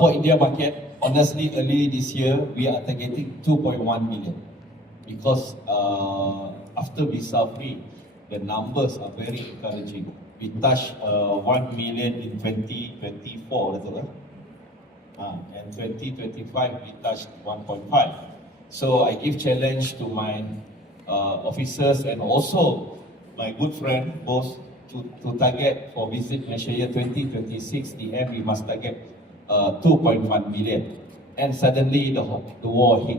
For India market, honestly, early this year, we are targeting 2.1 million. Because after visa free, the numbers are very encouraging. We touched 1 million in 2024, and 2025 we touched 1.5. So I give challenge to my officers and also my good friend both to target for Visit Malaysia year 2026, the end we must target 2.1 million. And suddenly the war hit.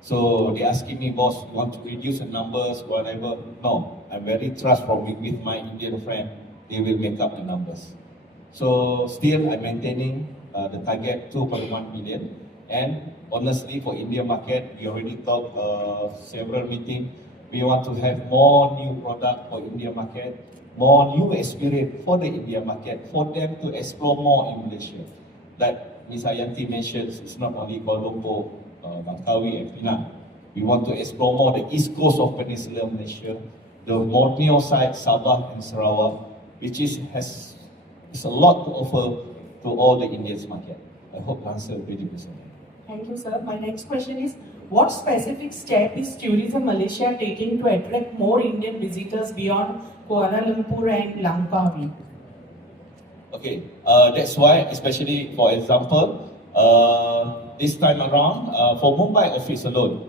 So they asking me, boss, you want to reduce the numbers, whatever? No, I'm very trustful with my Indian friend. They will make up the numbers. So still I'm maintaining the target 2.1 million. And honestly, for India market, we already talked several meetings. We want to have more new product for India market, more new experience for the India market, for them to explore more in Malaysia. Like Ms. Ayanti mentions, it's not only Kuala Lumpur, Langkawi and Penang. We want to explore more the east coast of Peninsular Malaysia, the Borneo side, Sabah and Sarawak, which has a lot to offer to all the Indians market. I hope to answer 20%. Thank you, sir. My next question is, what specific step is Tourism Malaysia taking to attract more Indian visitors beyond Kuala Lumpur and Langkawi? Okay, that's why, especially for example, this time around, for Mumbai office alone,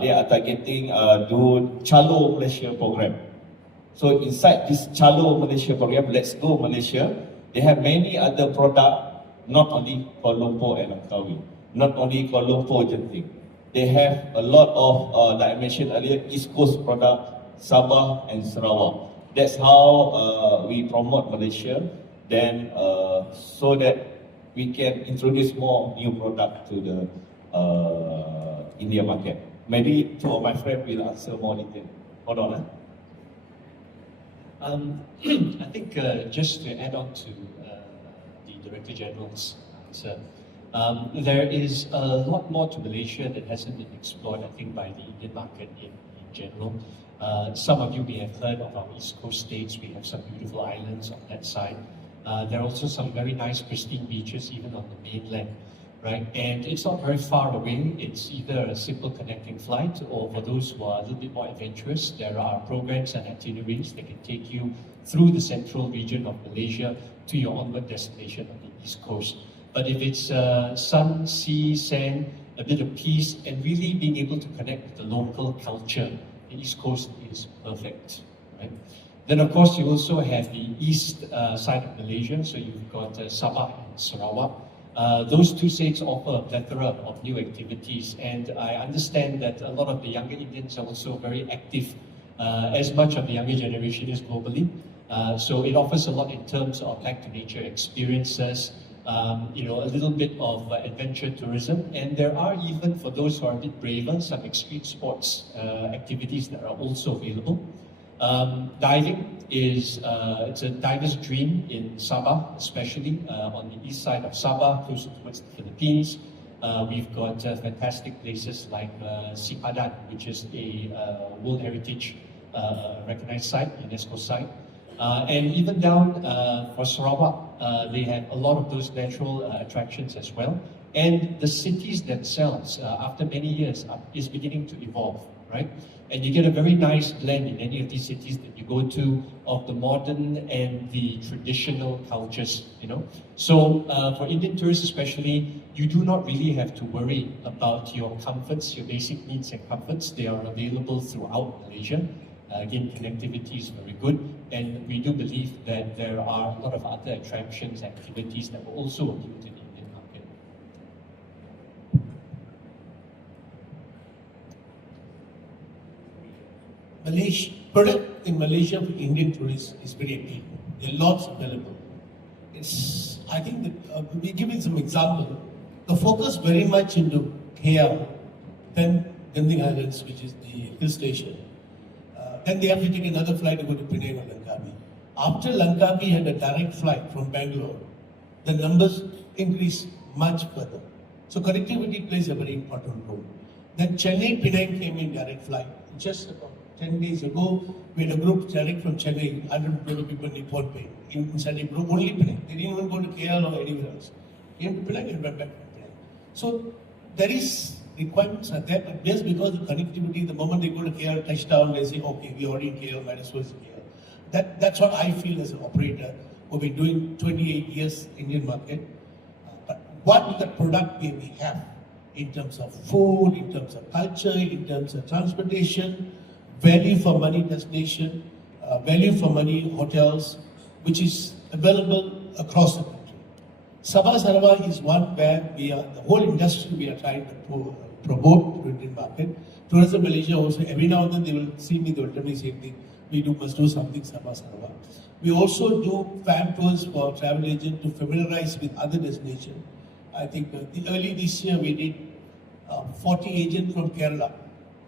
they are targeting do Chalo Malaysia program. So inside this Chalo Malaysia program, Let's Go Malaysia, they have many other products, not only Kuala Lumpur and Langkawi, not only Kuala Lumpur Genting. They have a lot of, like I mentioned earlier, East Coast product, Sabah and Sarawak. That's how we promote Malaysia, then so that we can introduce more new product to the India market. Maybe two of my friends will answer more detail. Hold on. I think just to add on to the Director General's answer, there is a lot more to Malaysia that hasn't been explored, I think, by the Indian market in general. Some of you may have heard of our East Coast states. We have some beautiful islands on that side. There are also some very nice pristine beaches even on the mainland, right? And it's not very far away. It's either a simple connecting flight, or for those who are a little bit more adventurous, there are programs and itineraries that can take you through the central region of Malaysia to your onward destination on the East Coast. But if it's sun, sea, sand, a bit of peace, and really being able to connect with the local culture, the East Coast is perfect, right? Then of course you also have the east side of Malaysia, so you've got Sabah and Sarawak. Those two states offer a plethora of new activities, and I understand that a lot of the younger Indians are also very active, as much of the younger generation is globally. So it offers a lot in terms of back to nature experiences, a little bit of adventure tourism, and there are even, for those who are a bit braver, some extreme sports activities that are also available. Diving is it's a diver's dream in Sabah, especially on the east side of Sabah, close towards the Philippines. We've got fantastic places like Sipadan, which is a World Heritage recognized site, UNESCO site. And even down for Sarawak, they have a lot of those natural attractions as well. And the cities themselves, after many years, is beginning to evolve, right? And you get a very nice blend in any of these cities that you go to of the modern and the traditional cultures, So for Indian tourists especially, you do not really have to worry about your comforts, your basic needs and comforts. They are available throughout Malaysia. Again, connectivity is very good, and we do believe that there are a lot of other attractions, activities that will also appeal to the Indian market. Product in Malaysia for Indian tourists is very appealing. There are lots available. I think that we give you some example. The focus very much into KL, then Genting Islands, which is the hill station. Then they have to take another flight to go to Penang or Langkawi. After Langkawi had a direct flight from Bangalore, the numbers increased much further. So connectivity plays a very important role. Then Chennai Penang came in direct flight. Just about 10 days ago, we had a group direct from Chennai, 120 people in Port Bay, inside the group, only Penang. They didn't even go to KL or anywhere else. came to Penang and went back to Penang. So there is requirements are there, but just because of connectivity, the moment they go to KL, touchdown, they say, okay, we already in KL, might as well in KL. That's what I feel as an operator who've been doing 28 years Indian market. But what the product may we have in terms of food, in terms of culture, in terms of transportation, value for money destination, value for money hotels, which is available across the country. Sabah Sarawak is one where we are, the whole industry we are trying to promote to Indian market. Tourism Malaysia also, every now and then they will see me, they will tell me the same thing. Must do something Sabah Sarawak. We also do fan tours for travel agent to familiarize with other destinations. I think early this year we did 40 agents from Kerala.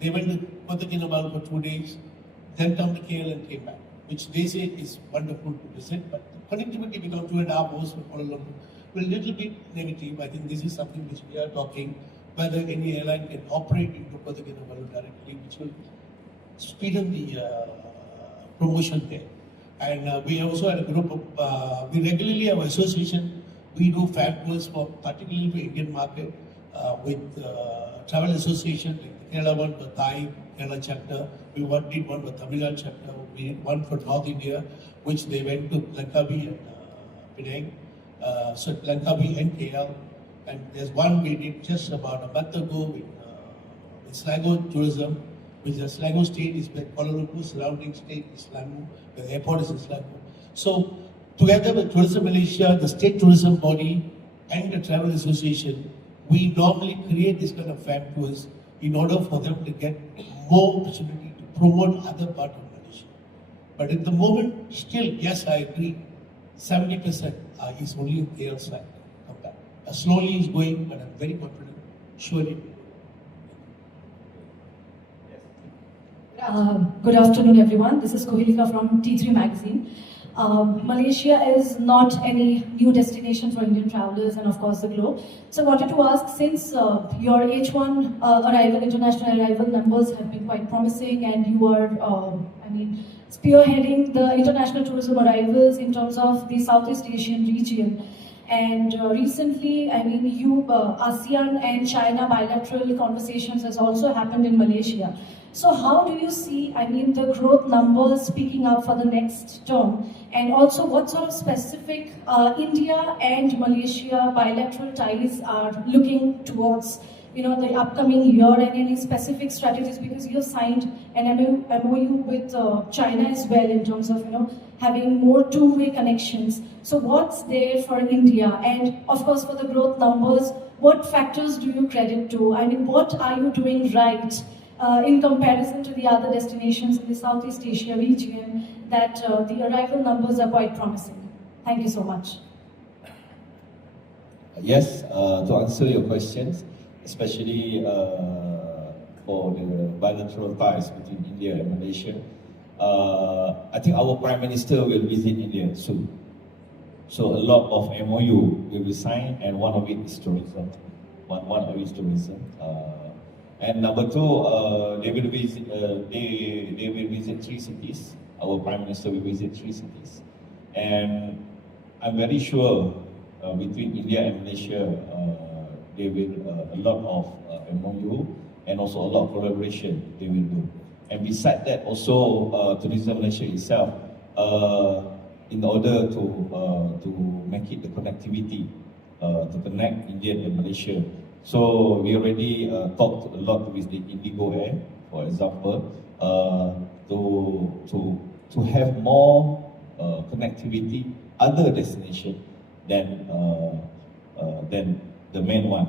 They went to Kota Kinabalu for 2 days, then come to KL and came back, which they say is wonderful to visit, but the connectivity becomes 2.5 hours for Kuala Lumpur. Well, a little bit negative. I think this is something which we are talking, whether any airline can operate into Kota Kinabalu directly, which will speed up the promotion there. And we also had a group of, we regularly have association, we do fan tours for particularly for Indian market with travel association, like the Kerala one for Thai, Kerala chapter, we did one for Tamil Nadu chapter, we did one for North India, which they went to Langkawi and Penang, so Langkawi and KL, and there's one we did just about a month ago with Selangor Tourism, which is Selangor state is where Kuala Lumpur, surrounding state is Selangor, the airport is in Selangor. So together with Tourism Malaysia, the state tourism body and the travel association, we normally create this kind of fan tours in order for them to get more opportunity to promote other part of Malaysia. But at the moment, still, yes, I agree, 70% is only in KL side. Slowly it's going, but I'm very confident, surely. Good afternoon, everyone. This is Kohilika from T3 Magazine. Malaysia is not any new destination for Indian travelers and of course the globe. So I wanted to ask, since your H1 arrival, international arrival numbers have been quite promising and you are, spearheading the international tourism arrivals in terms of the Southeast Asian region. And recently, ASEAN and China bilateral conversations has also happened in Malaysia. So how do you see, the growth numbers picking up for the next term? And also what sort of specific India and Malaysia bilateral ties are looking towards, the upcoming year, and any specific strategies, because you signed an MOU with China as well in terms of, having more two-way connections. So what's there for India? And of course for the growth numbers, what factors do you credit to? What are you doing right in comparison to the other destinations in the Southeast Asia region that the arrival numbers are quite promising? Thank you so much. Yes, to answer your questions, especially for the bilateral ties between India and Malaysia, I think our Prime Minister will visit India soon. So a lot of MOU will be signed, and one of it is tourism. One of it is tourism. And number two, they will visit. They will visit 3 cities. Our Prime Minister will visit 3 cities, and I'm very sure between India and Malaysia, there will a lot of MOU and also a lot of collaboration they will do. And besides that, also Tourism Malaysia itself, in order to make it the connectivity to connect India and Malaysia. So we already talked a lot with the Indigo Air, for example, to have more connectivity other destination than the main one.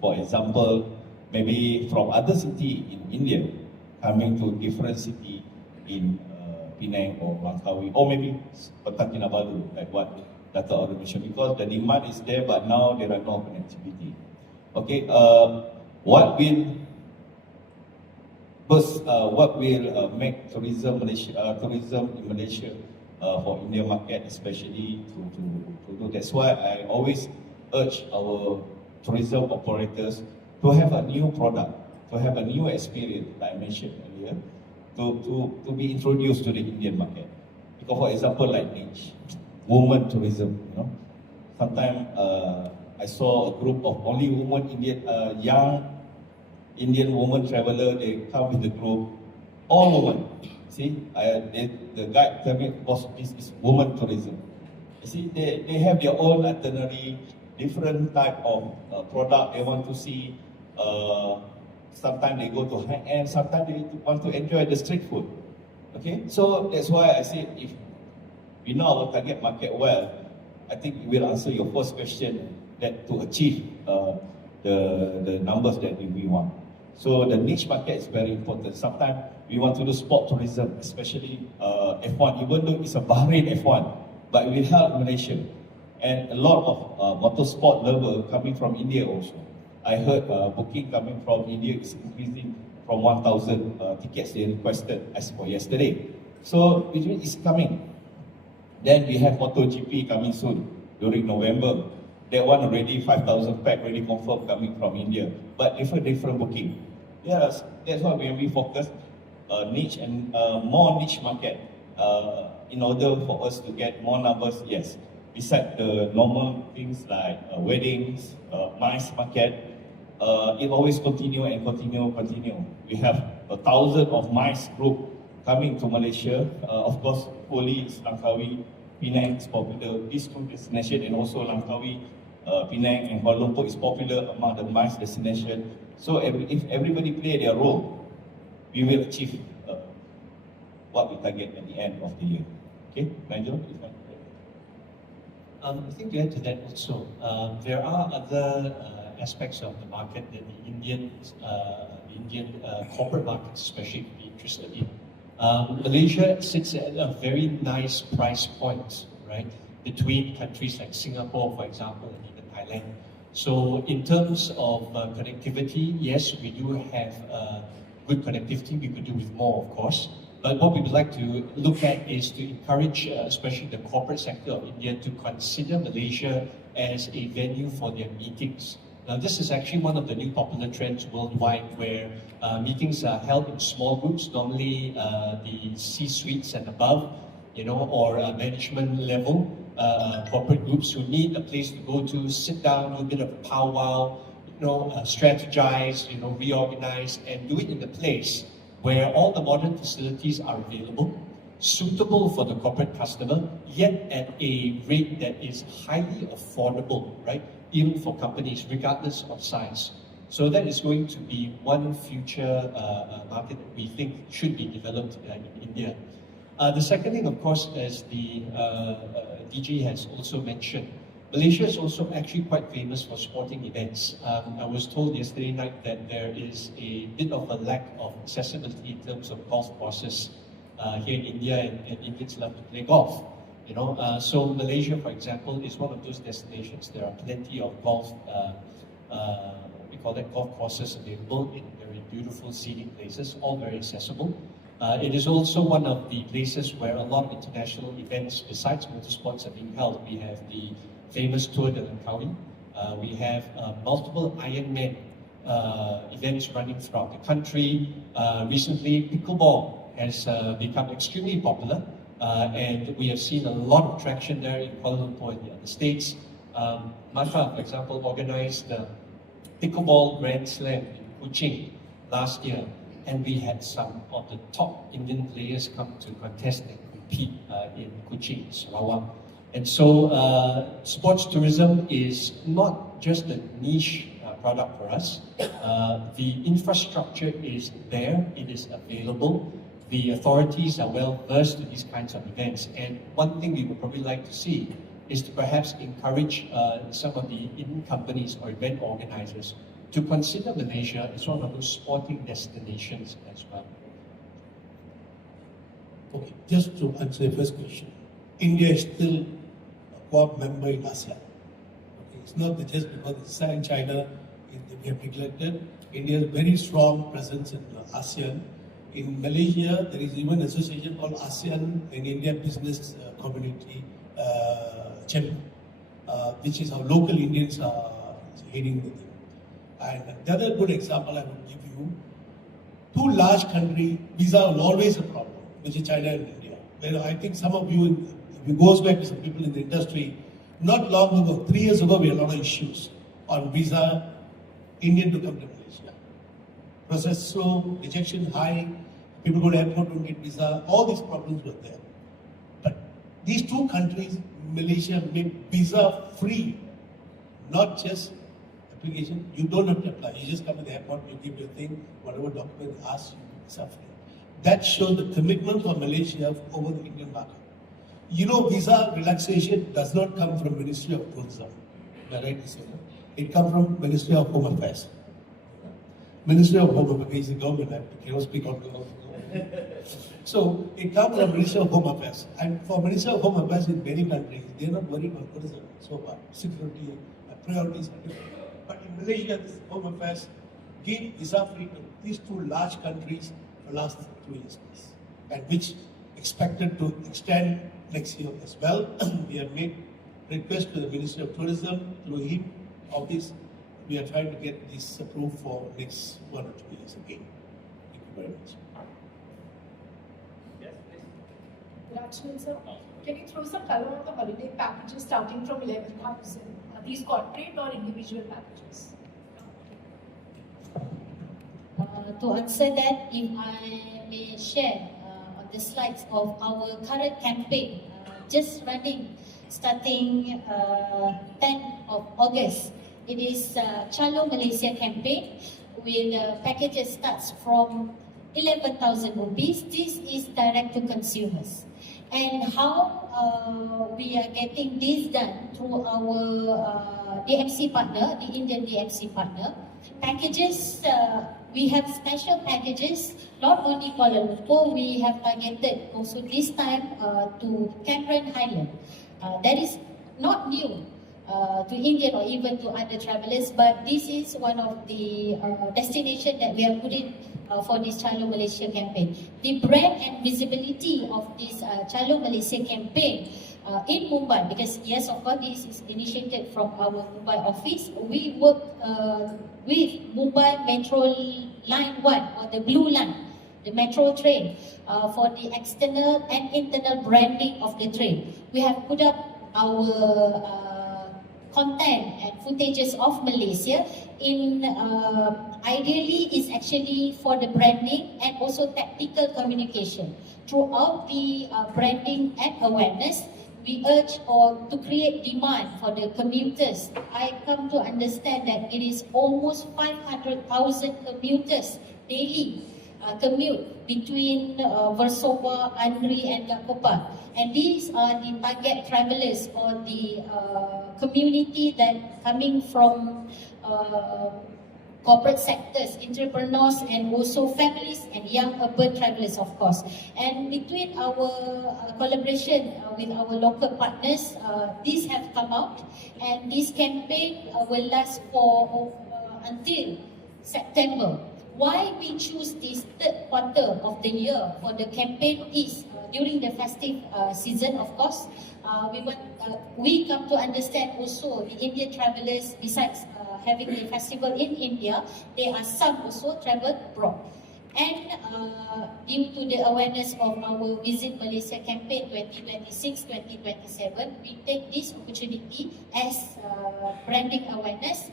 For example, maybe from other city in India coming to different city in Penang or Langkawi, or maybe Kota Kinabalu, like what Dr. already mentioned, because the demand is there, but now there are no connectivity. Okay, what will make tourism in Malaysia for India market, especially to do? That's why I always urge our tourism operators to have a new product, to have a new experience, like I mentioned earlier, to be introduced to the Indian market. Because for example, like niche, women tourism, Sometimes I saw a group of only women, young Indian woman traveler. They come with the group, all women. See, the guide tell me, boss, this is woman tourism. You see, they have their own itinerary, different type of product they want to see. Sometimes they go to high end, sometimes they want to enjoy the street food. Okay, so that's why I say if we know our target market well, I think we will answer your first question that to achieve the numbers that we want. So the niche market is very important. Sometimes we want to do sport tourism, especially F1, even though it's a Bahrain F1, but we help Malaysia. And a lot of motorsport lovers coming from India also. I heard booking coming from India is increasing from 1,000 tickets they requested as for yesterday. So it's coming. Then we have MotoGP coming soon during November. That one already 5,000 pack already confirmed coming from India, but different booking. Yes, that's why we focus niche and more niche market in order for us to get more numbers. Yes, besides the normal things like weddings, MICE market, it always continue. We have 1,000 of MICE group coming to Malaysia. Of course, Poli, Langkawi, Penang is popular. These two destinations and also Langkawi, Penang and Kuala Lumpur is popular among the MICE destination. So if everybody play their role, we will achieve what we target at the end of the year. Okay, Nigel? I think to add to that also, there are other aspects of the market that the Indian corporate markets especially could be interested in. Malaysia sits at a very nice price point, right, between countries like Singapore, for example, and even Thailand. So in terms of connectivity, yes, we do have good connectivity. We could do with more, of course. But what we would like to look at is to encourage, especially the corporate sector of India, to consider Malaysia as a venue for their meetings. Now, this is actually one of the new popular trends worldwide, where meetings are held in small groups, normally the C-suites and above, or management level corporate groups who need a place to go to, sit down, do a bit of powwow, strategize, reorganize, and do it in a place where all the modern facilities are available, suitable for the corporate customer, yet at a rate that is highly affordable, right? Even for companies, regardless of size. So that is going to be one future market that we think should be developed in India. The second thing, of course, as the DG has also mentioned, Malaysia is also actually quite famous for sporting events. I was told yesterday night that there is a bit of a lack of accessibility in terms of golf courses here in India, and Indians love to play golf. So Malaysia, for example, is one of those destinations. There are plenty of golf, we call that golf courses available in very beautiful scenic places, all very accessible. It is also one of the places where a lot of international events besides motorsports are being held. We have the famous Tour de Langkawi. We have multiple Ironman events running throughout the country. Recently, pickleball has become extremely popular. And we have seen a lot of traction there in Kuala Lumpur and the other states. Mata, for example, organized the Pickleball Grand Slam in Kuching last year, and we had some of the top Indian players come to contest and compete in Kuching, Sarawak. And so sports tourism is not just a niche product for us. The infrastructure is there, it is available. The authorities are well versed in these kinds of events, and one thing we would probably like to see is to perhaps encourage some of the Indian companies or event organizers to consider Malaysia as one of those sporting destinations as well. Okay, just to answer the first question, India is still a core member in ASEAN. Okay, it's not that just because it's in China we have neglected. India has a very strong presence in ASEAN. In Malaysia, there is even an association called ASEAN and India Business Community Chamber, which is how local Indians are heading with them. And the other good example I would give you, two large countries, visa are always a problem, which is China and India. Well, I think some of you, if you go back to some people in the industry, Not long ago, 3 years ago, we had a lot of issues on visa, Indian to come to Malaysia. Process slow, rejection high, people go to airport, don't get visa, all these problems were there. But these two countries, Malaysia, made visa free, not just application. You don't have to apply. You just come to the airport, you give your thing, whatever document asks you, visa free. That shows the commitment of Malaysia over the Indian market. You know, visa relaxation does not come from Ministry of Tourism. Am I right to say that? It comes from Ministry of Home Affairs. Ministry of Home Affairs is the government. I cannot speak on government. So it comes from Ministry of Home Affairs. And for Ministry of Home Affairs in many countries, they are not worried about tourism so far. Security, priorities are different. But in Malaysia, this Home Affairs gave visa free to these two large countries for the last 2 years. And which expected to extend next year as well. We have made request to the Ministry of Tourism through him office. We are trying to get this approved for next 1 or 2 years again. Thank you very much. Good afternoon, sir. Can you throw some color on the holiday packages starting from 11,000? Are these corporate or individual packages? To answer that, if I may share on the slides of our current campaign, just running, starting 10th of August. It is Chalo Malaysia campaign with packages starts from 11,000 rupees. This is direct to consumers. And how we are getting this done through our DMC partner, the Indian DMC partner. Packages, we have special packages, not only Kuala Lumpur, we have targeted also this time to Cameron Highland. That is not new to Indian or even to other travelers, but this is one of the destinations that we have put in for this Chalo Malaysia campaign. The brand and visibility of this Chalo Malaysia campaign in Mumbai, because yes, of course, this is initiated from our Mumbai office. We work with Mumbai Metro Line 1 or the Blue Line, the metro train, for the external and internal branding of the train. We have put up our content and footages of Malaysia in ideally is actually for the branding and also tactical communication. Throughout the branding and awareness, we urge to create demand for the commuters. I come to understand that it is almost 500,000 commuters daily commute between Versova, Andri and Gakopa. And these are the target travelers or the community that coming from corporate sectors, entrepreneurs and also families and young urban travelers, of course. And between our collaboration with our local partners, these have come out, and this campaign will last for until September. Why we choose this third quarter of the year for the campaign is during the festive season, of course. We come to understand also the Indian travelers, besides having the festival in India, there are some also travel abroad. And due to the awareness of our Visit Malaysia campaign 2026-2027, we take this opportunity as branding awareness.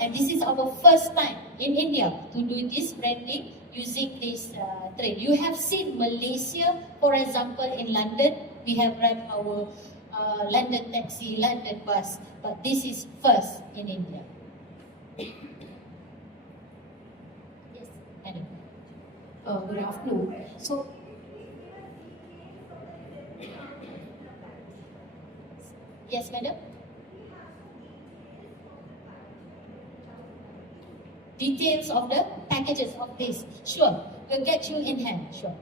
And this is our first time in India to do this branding using this train. You have seen Malaysia, for example, in London, we have run our London taxi, London bus, but this is first in India. Yes, madam. Good afternoon. So, Yes, madam. Details of the packages of this. Sure, we'll get you in hand. Sure.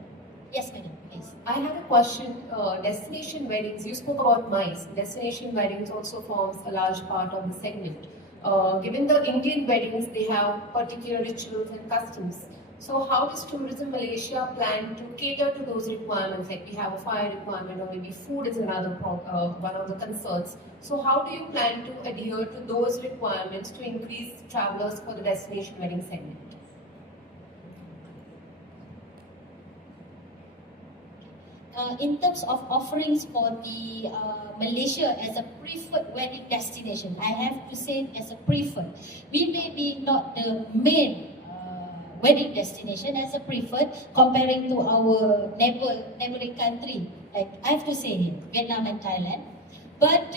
Yes, madam, please. I had a question. Destination weddings, you spoke about MICE. Destination weddings also forms a large part of the segment. Given the Indian weddings, they have particular rituals and customs. So how does Tourism Malaysia plan to cater to those requirements? Like we have a fire requirement, or maybe food is another one of the concerns. So how do you plan to adhere to those requirements to increase travelers for the destination wedding segment? in terms of offerings for the Malaysia as a preferred wedding destination, I have to say as a preferred. We may be not the main wedding destination as a preferred comparing to our neighboring country, like I have to say here, Vietnam and Thailand. But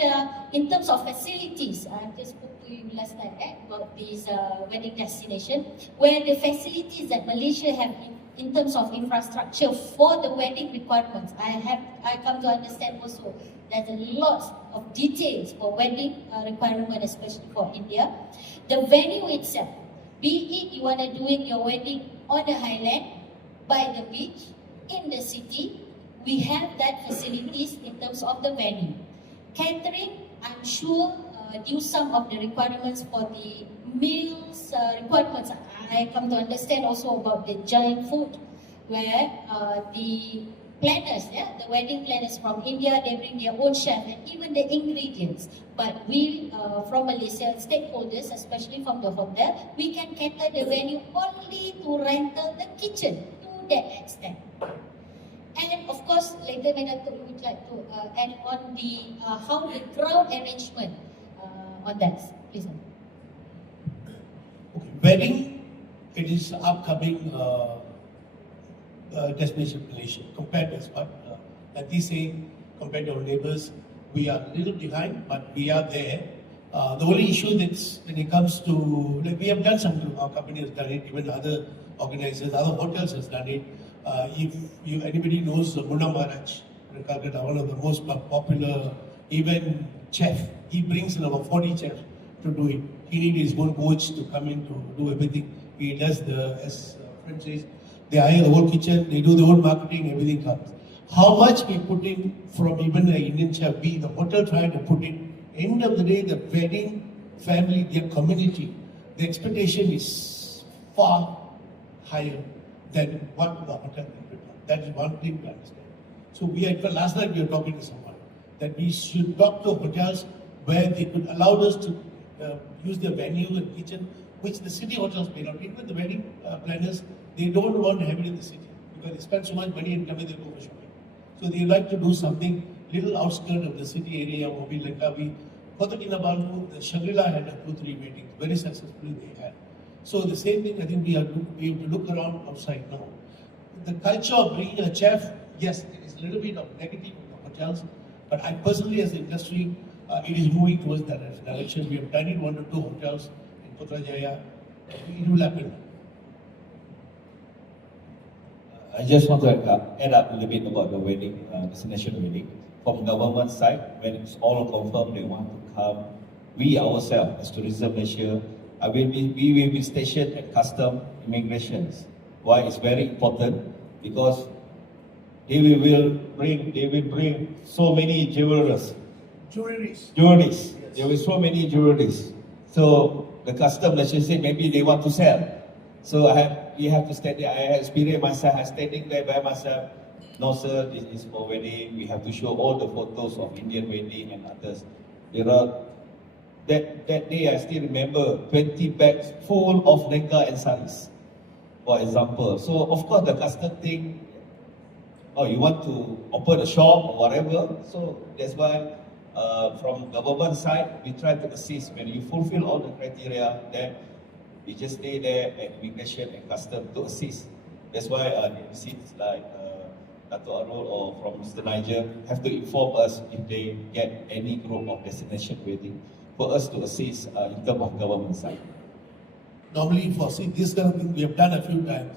in terms of facilities, I just spoke to you last night about this wedding destination, where the facilities that Malaysia have in terms of infrastructure for the wedding requirements, I come to understand also there's a lot of details for wedding requirement, especially for India. The venue itself, be it you want to doing your wedding on the highland, by the beach, in the city, we have that facilities in terms of the venue. Catering, I'm sure, due some of the requirements for the meals requirements. I come to understand also about the giant food, where the planners, the wedding planners from India, they bring their own chef and even the ingredients. But we, from Malaysia, stakeholders, especially from the hotel, we can cater the venue only to rental the kitchen to that extent. And of course, later Medato would like to add on the how the crowd arrangement on that. Please. Okay. Wedding, it is upcoming destination Malaysia. Compared as what Nati saying, compared to our neighbors, we are a little behind, but we are there. The only issue that's when it comes to, like we have done something, our company has done it, even other organizers, other hotels has done it. If anybody knows Munna Maharaj, Calcutta, one of the most popular event chef, he brings in about 40 chefs to do it. He needs his own coach to come in to do everything. He does as friend says, they hire the whole kitchen, they do the whole marketing, everything comes. How much we put in from even the Indian chef, the hotel trying to put in. End of the day, the wedding family, their community, the expectation is far higher than what the hotel can prepare. That is one thing to understand. So last night we were talking to someone that we should talk to hotels where they could allow us to use their venue and kitchen, which the city hotels may not. Even the wedding planners, they don't want to have it in the city because they spend so much money and come in, they go for shopping. So they like to do something little outskirt of the city area, maybe Langkawi. Kota Kinabalu, the Shangri-La had 2-3 weddings, very successfully they had. So the same thing, I think we have to look around outside now. The culture of bringing a chef, yes, it is a little bit of negative in the hotels, but I personally, as the industry, it is moving towards that direction. We have done it 1 or 2 hotels in Putrajaya. It will happen. I just want to add up a little bit about the wedding, destination wedding. From government side, when it's all confirmed they want to come, we ourselves as Tourism Malaysia, we will be stationed at custom immigrations. Why? It's very important because they will bring so many jewelries. Jewelries. Yes. There will be so many jewelries. So the custom, let's just say, maybe they want to sell. So we have to stand there. I experienced myself, I standing there by myself. No sir, this is for wedding. We have to show all the photos of Indian wedding and others. There are that day I still remember 20 bags full of lehenga and saris, for example. So of course the custom thing, you want to open a shop or whatever. So that's why from government side we try to assist. When you fulfill all the criteria, then we just stay there at immigration and custom to assist. That's why embassies like Dato' Arul or from Mr. Niger have to inform us if they get any group of destination wedding for us to assist in terms of government side. Normally for this kind of thing we have done a few times.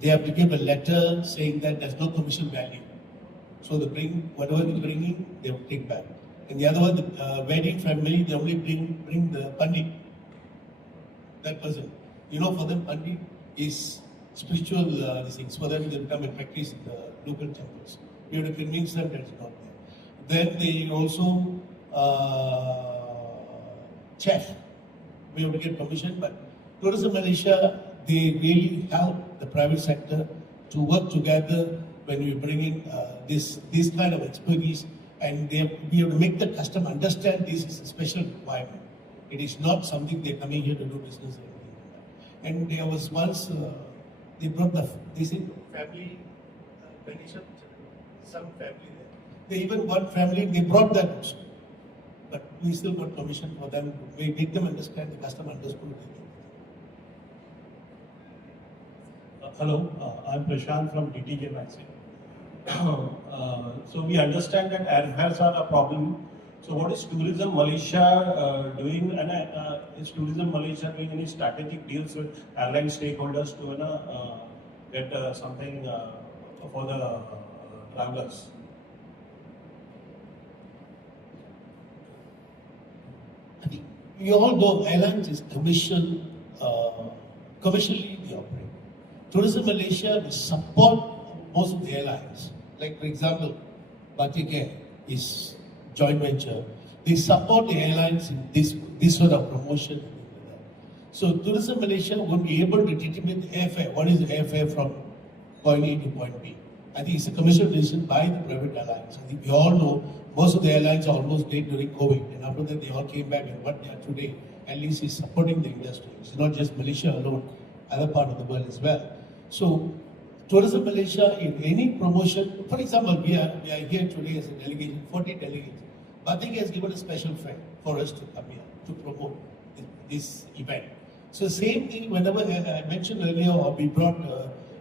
They have to give a letter saying that there's no commission value. So they bring whatever they bring in, they will take back. And the other one, the wedding family, they only bring the pandit. That person. For them pandit is spiritual things. For them they come and practice in the local temples. You have to convince them that it's not there. Then they also chef. We have to get permission, but Tourism Malaysia, they really help the private sector to work together when we bring in this kind of expertise, and we have to make the customer understand this is a special requirement. It is not something they're coming here to do business. And there was once they said family tradition, some family there. They even one family, they brought that also. But we still got permission for them to make them understand, the customer understood. Hello, I'm Prashant from DTJ Vaccine. So we understand that airfares are a problem. So what is Tourism Malaysia doing? And is Tourism Malaysia doing any strategic deals with airline stakeholders to get something for the travelers? I think we all know airlines is commercially they operate. Tourism Malaysia will support most of the airlines. Like for example, Batik Air is joint venture. They support the airlines in this sort of promotion. So Tourism Malaysia will be able to determine the airfare. What is the airfare from point A to point B? I think it's a commercial decision by the private airlines. I think we all know most of the airlines are almost late during COVID, and after that they all came back, and what they are today, at least is supporting the industry. It's not just Malaysia alone, other part of the world as well. So Tourism Malaysia in any promotion, for example, we are here today as a delegation, 40 delegates. Batik has given a special fare for us to come here to promote this event. So same thing, whenever I mentioned earlier, we brought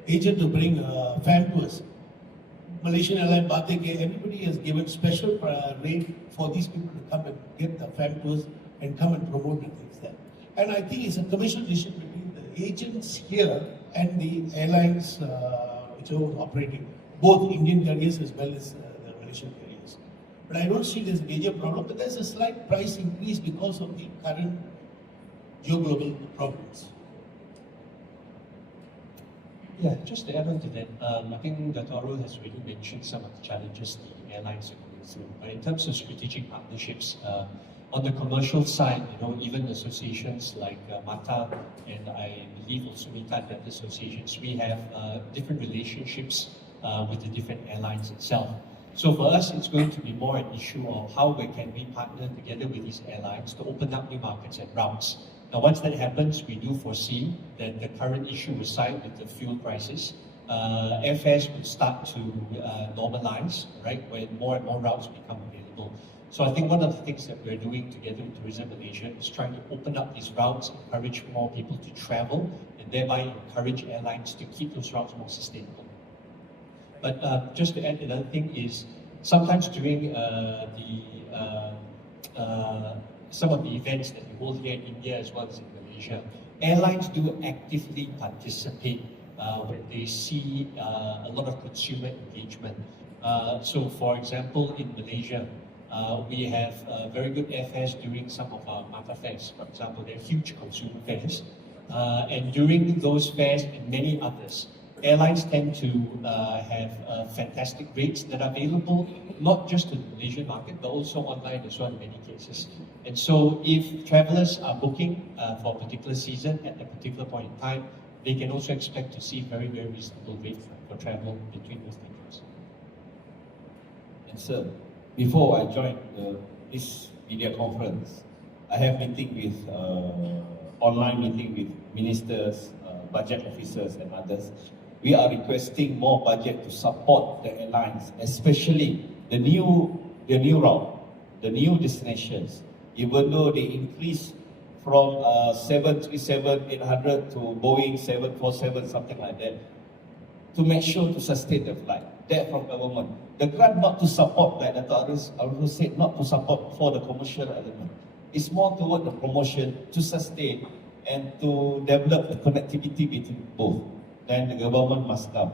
agent to bring fan tours. Malaysian Airlines, Batik, everybody has given special rate for these people to come and get the fan tours and come and promote the things there. And I think it's a commercial decision between the agents here and the airlines which are operating, both Indian carriers as well as the Malaysian carriers. But I don't see there's a major problem, but there's a slight price increase because of the current geo-global problems. Yeah, just to add on to that, I think Dr. Arul has already mentioned some of the challenges the airlines are going through. But in terms of strategic partnerships, on the commercial side, even associations like MATA and I believe also MITA and other associations, we have different relationships with the different airlines itself. So for us, it's going to be more an issue of how can we partner together with these airlines to open up new markets and routes. Now, once that happens, we do foresee that the current issue aside with the fuel prices, airfares will start to normalize, right, when more and more routes become available. So I think one of the things that we're doing together with Tourism Malaysia is trying to open up these routes, encourage more people to travel, and thereby encourage airlines to keep those routes more sustainable. But just to add, another thing is sometimes during some of the events that we hold here in India as well as in Malaysia, airlines do actively participate when they see a lot of consumer engagement. So for example, in Malaysia, we have very good airfares during some of our MATA fairs. For example, they're huge consumer fairs. And during those fairs and many others, airlines tend to have fantastic rates that are available not just to the Malaysian market, but also online as well in many cases. And so if travelers are booking for a particular season at a particular point in time, they can also expect to see very, very reasonable rates for travel between those countries. And sir, before I joined this media conference, I have meeting with online meeting with ministers, budget officers and others. We are requesting more budget to support the airlines, especially the new route, the new destinations. Even though they increase from 737-800 to Boeing 747, something like that, to make sure to sustain the flight. That from government. The grant not to support, like Dr. Arul said, not to support for the commercial element. It's more toward the promotion to sustain and to develop the connectivity between both. Then the government must come.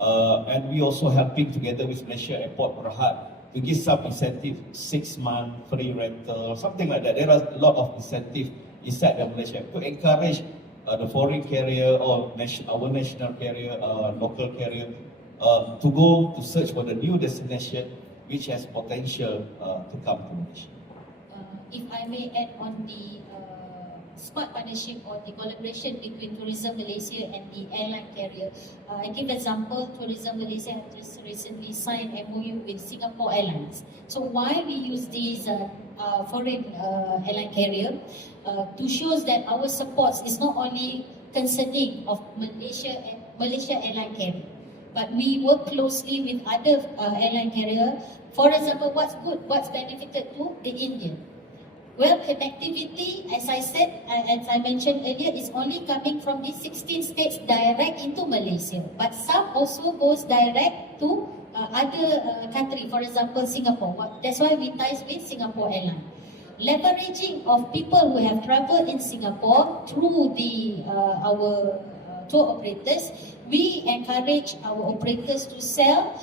And we also helping together with Malaysia Airport Berhad to give some incentive, 6 month free rental, something like that. There are a lot of incentive inside the Malaysia to encourage the foreign carrier or our national carrier, local carrier, to go to search for the new destination which has potential to come to Malaysia. If I may add on the smart partnership or the collaboration between Tourism Malaysia and the airline carrier. I give example, Tourism Malaysia has just recently signed MOU with Singapore Airlines. So why we use these foreign airline carrier to show that our support is not only concerning of Malaysia Airline carrier, but we work closely with other airline carrier. For example, what's good, what's benefited to the Indian? Well, connectivity, as I said, as I mentioned earlier, is only coming from these 16 states direct into Malaysia. But some also goes direct to other country, for example, Singapore. That's why we ties with Singapore Airlines. Leveraging of people who have traveled in Singapore through our tour operators, we encourage our operators to sell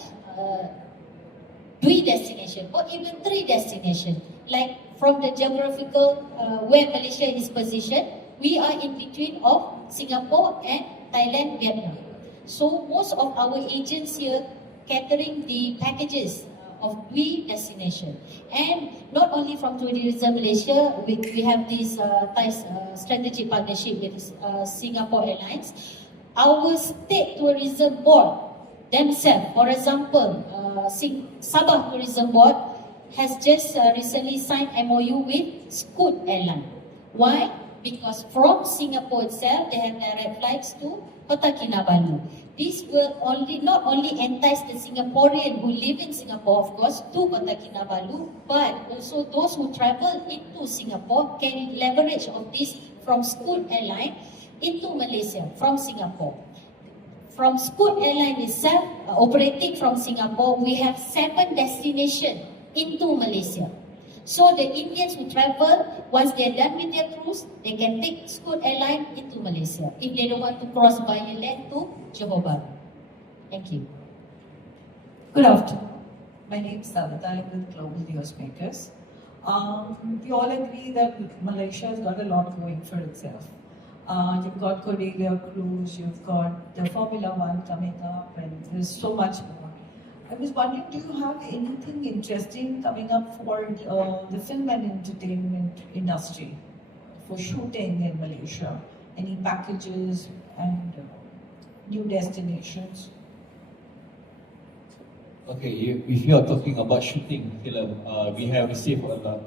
2 destinations or even 3 destinations. Like from the geographical where Malaysia is positioned, we are in between of Singapore and Thailand, Vietnam. So most of our agents here catering the packages of 3 destinations. And not only from Tourism Malaysia, we have this strategic partnership with Singapore Airlines. Our state tourism board themselves, for example, Sabah Tourism Board has just recently signed MOU with Scoot Airline. Why? Because from Singapore itself, they have direct flights to Kota Kinabalu. This will not only entice the Singaporean who live in Singapore, of course, to Kota Kinabalu, but also those who travel into Singapore can leverage of this from Scoot Airline into Malaysia from Singapore. From Scoot Airline itself, operating from Singapore, we have 7 destinations into Malaysia. So the Indians who travel, once they're done with their cruise, they can take Scoot Airline into Malaysia if they don't want to cross via land to Johor Bahru. Thank you. Good afternoon. My name is Savita. I'm with Global Newsmakers. We all agree that Malaysia has got a lot going for itself. You've got Cordelia Cruise, you've got the Formula One coming up, and there's so much more. I was wondering, do you have anything interesting coming up for the film and entertainment industry for shooting in Malaysia? Any packages and new destinations? Okay, if you are talking about shooting film, we have received a lot.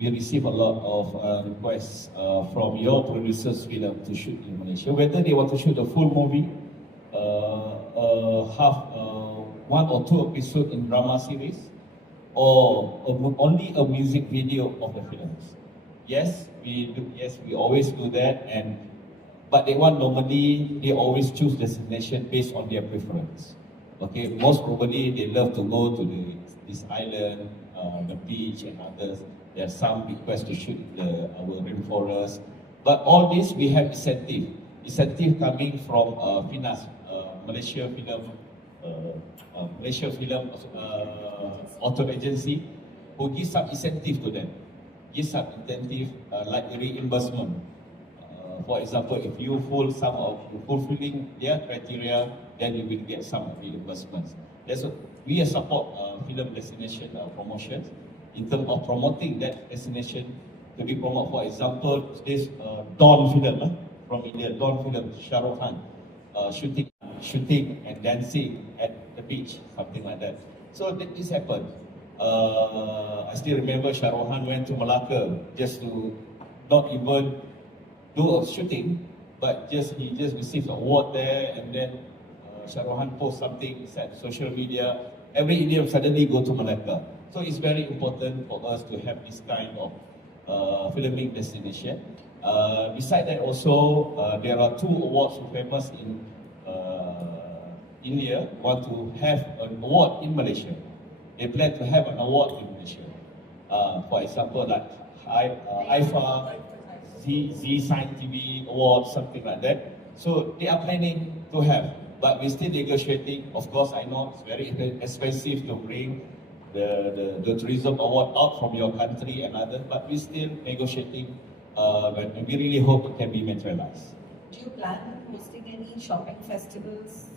We receive a lot of requests from your producers film to shoot in Malaysia, whether they want to shoot a full movie, half 1 or 2 episodes in drama series, or only a music video of the films. Yes, we do. Yes, we always do that, but they always choose destination based on their preference. Okay, most probably they love to go to this island, the beach and others. There are some requests to shoot our rainforest. But all this we have incentive coming from FINAS, Malaysia Film Auto Agency, who gives some incentive to them. Gives some incentive like reimbursement. For example, if you fulfilling their criteria, then you will get some reimbursements. We support film destination promotions in terms of promoting that destination to be promoted. For example, this Dawn film from India, Dawn film, Shah Rukh Khan shooting and dancing at the beach, something like that. So this happened. I still remember Shah Rukh Khan went to Malacca just to not even do a shooting, but he just received an award there, and then Shah Rukh Khan post something on social media. Every Indian suddenly go to Malacca. So it's very important for us to have this kind of filming destination. Besides that, also there are 2 awards famous in India want to have an award in Malaysia. They plan to have an award in Malaysia. For example, like IFA, Z-Sign TV Award, something like that. So they are planning to have, but we're still negotiating. Of course, I know it's very expensive to bring the tourism award out from your country and others, but we're still negotiating. But we really hope it can be materialized. Do you plan on hosting any shopping festivals?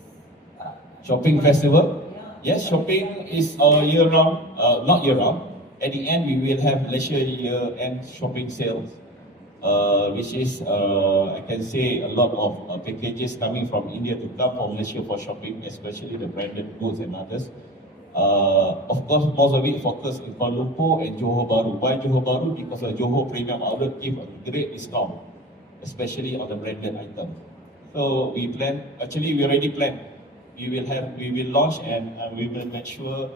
Shopping festival? Yeah. Yes, shopping is year-round, not year-round. At the end, we will have Malaysia year-end shopping sales, which is, I can say, a lot of packages coming from India to come from Malaysia for shopping, especially the branded goods and others. Of course, most of it focused in Kuala Lumpur and Johor Bahru. Why Johor Bahru? Because the Johor Premium Outlet give a great discount, especially on the branded item. So we plan, actually we already planned. We will launch and we will make sure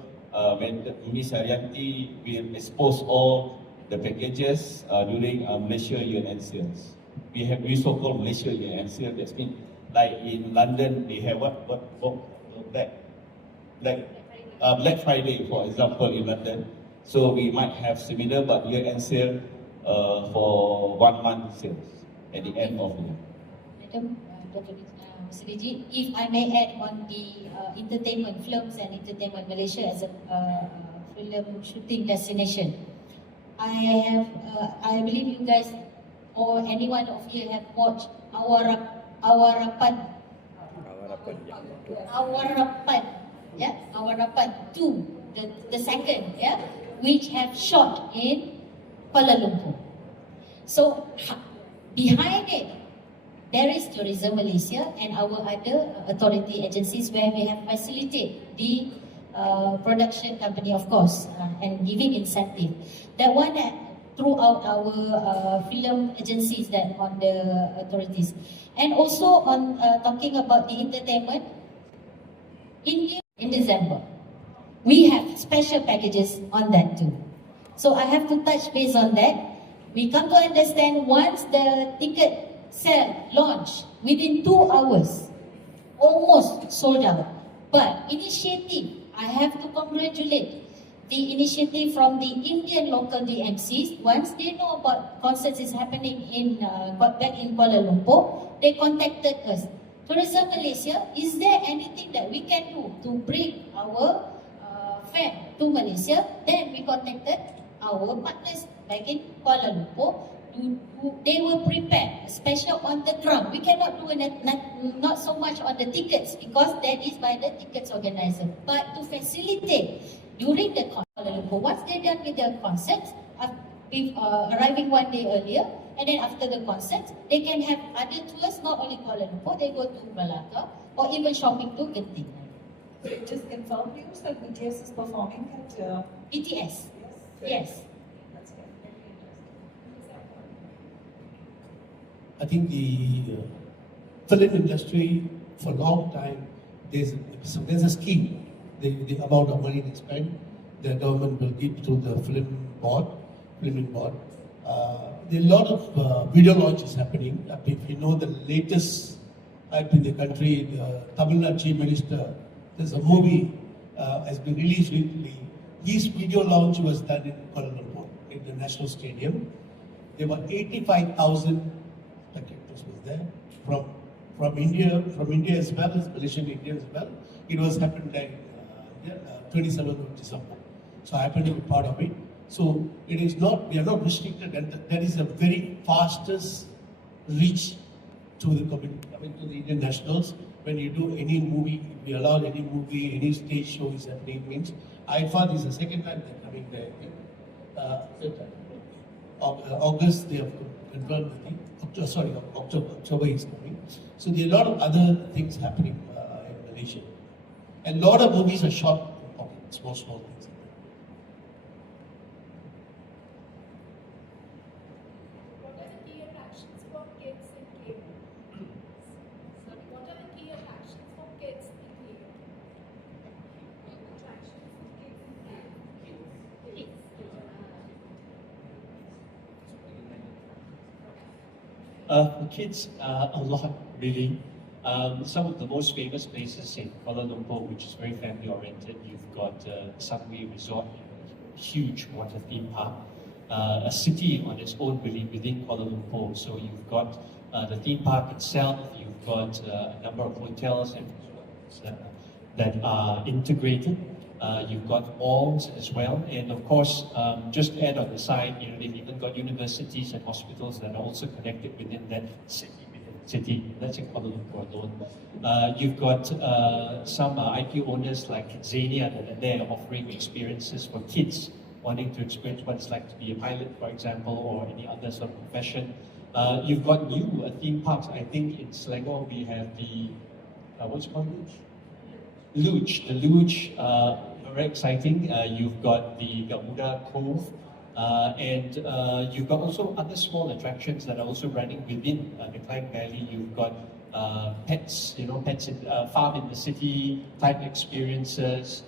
when Ms. Haryanti will expose all the packages during Malaysia year-end sales. We so-called Malaysia year-end sale. That means like in London they have Black Friday, for example, in London. So we might have similar but year-end sale for 1 month sales at the end of the year. Madam, Dr. Mr. Digi, if I may add on the entertainment, films and entertainment Malaysia as a film shooting destination. I believe you guys or any one of you have watched Awarapan 2, the second, which have shot in Kuala Lumpur. So behind it, there is Tourism Malaysia and our other authority agencies where we have facilitated the production company, of course, and giving incentive. That one throughout our film agencies that on the authorities. And also on talking about the entertainment, in December, we have special packages on that too. So I have to touch base on that. We come to understand once the ticket sale launch, within 2 hours, almost sold out. But initiative, I have to congratulate the initiative from the Indian local DMCs. Once they know about concerts is happening back in Kuala Lumpur, they contacted us. Tourism Malaysia, is there anything that we can do to bring our fan to Malaysia? Then we contacted our partners back in Kuala Lumpur. They were prepared, especially on the ground. We cannot do not so much on the tickets because that is by the tickets organizer. But to facilitate during the Kuala Lumpur, once they're done with their concerts, arriving 1 day earlier, and then after the concerts, they can have other tours, not only Kuala Lumpur, they go to Malacca or even shopping to Genting. So it just confirmed news that BTS is performing at BTS? Yes. That's very interesting. I think the film industry for a long time, there's a scheme. The amount of money they spend, the government will give to the filming board. There are a lot of video launches happening. If you know the latest in the country, the Tamil Nadu Chief Minister, there's a movie has been released recently. His video launch was done in Kuala Lumpur, in the National Stadium. There were 85,000 spectators was there from India as well as Malaysian India as well. It was happened like 27th of December. So I happened to be part of it. So it is not, we are not restricted, and that is the very fastest reach to the community, to the Indian nationals. When you do any movie, if we allow any movie, any stage show is happening, means IFA is the second time they're coming there. August they have confirmed the thing. October is coming. So there are a lot of other things happening in Malaysia. And a lot of movies are shot in pockets, small things. What are the key attractions for kids in Cape? Sorry, what are the key attractions for kids in Cape? Attractions for kids in Cape. For kids, a lot really. Some of the most famous places in Kuala Lumpur, which is very family oriented, you've got Sunway Resort, a huge water theme park, a city on its own really within Kuala Lumpur. So you've got the theme park itself, you've got a number of hotels and resorts that are integrated. You've got malls as well, and of course, just to add on the side, they've even got universities and hospitals that are also connected within that city. That's in Kuala Lumpur alone. You've got some IP owners like Xenia that are there offering experiences for kids wanting to experience what it's like to be a pilot, for example, or any other sort of profession. You've got new theme parks. I think in Selangor we have the what's it called? Luge. The Luge, very exciting. You've got the Gamuda Cove And you've got also other small attractions that are also running within the Klang Valley. You've got pets, pets in farm in the city type experiences,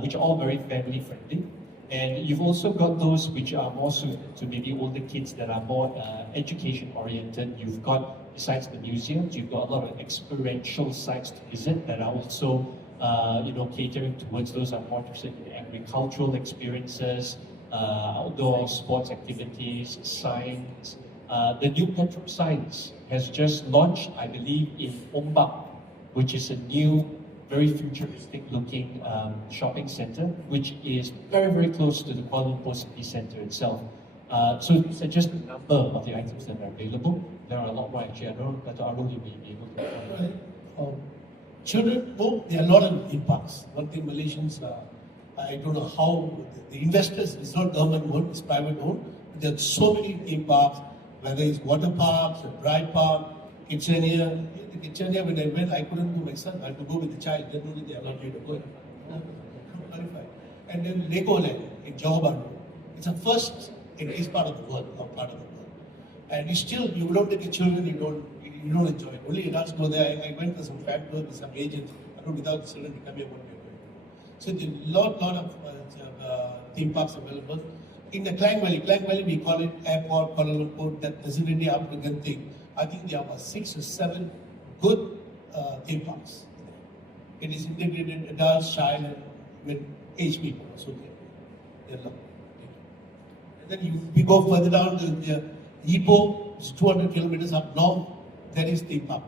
which are all very family friendly. And you've also got those which are more suited to maybe older kids that are more education oriented. You've got, besides the museums, you've got a lot of experiential sites to visit that are also catering towards those who are more interested in agricultural experiences, outdoor sports activities, science. The new Petro Science has just launched, I believe, in Ombak, which is a new, very futuristic looking shopping center, which is very, very close to the Kuala Lumpur City Centre itself. So these are just a number of the items that are available. There are a lot more actually. I don't know, Dr. Arul, you may be able to. Children, there are a lot of theme parks. One thing Malaysians, I don't know how, the investors, it's not government owned, it's private owned. There are so many theme parks, whether it's water parks, a dry park, Kidsania. The Kidsania, when I went, I couldn't go myself. I had to go with the child. They know that they allowed me to go. And then Legoland in Johor Bahru. It's a first in this part of the world, or part of the world. And you don't take the children, you don't enjoy it. Only adults go there. I went to some factory with some agents. I don't without the children to come here, what we are going to do. So there are a lot of theme parks available. In the Klang Valley we call it airport, Kuala Lumpur, that designated applicant thing. I think there are about 6 or 7 good theme parks. It is integrated adults, child, and even age people also there. They're lovely. And then we go further down to the Ipoh, it's 200 kilometers up north, there is theme park.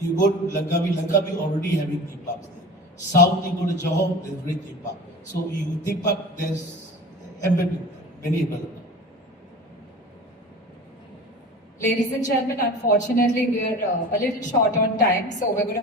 You go to Langkawi already having theme parks there. South, you go to Johor, there's great theme park. So you theme park, there's embedded many available. Ladies and gentlemen, unfortunately, we are a little short on time, so we're going to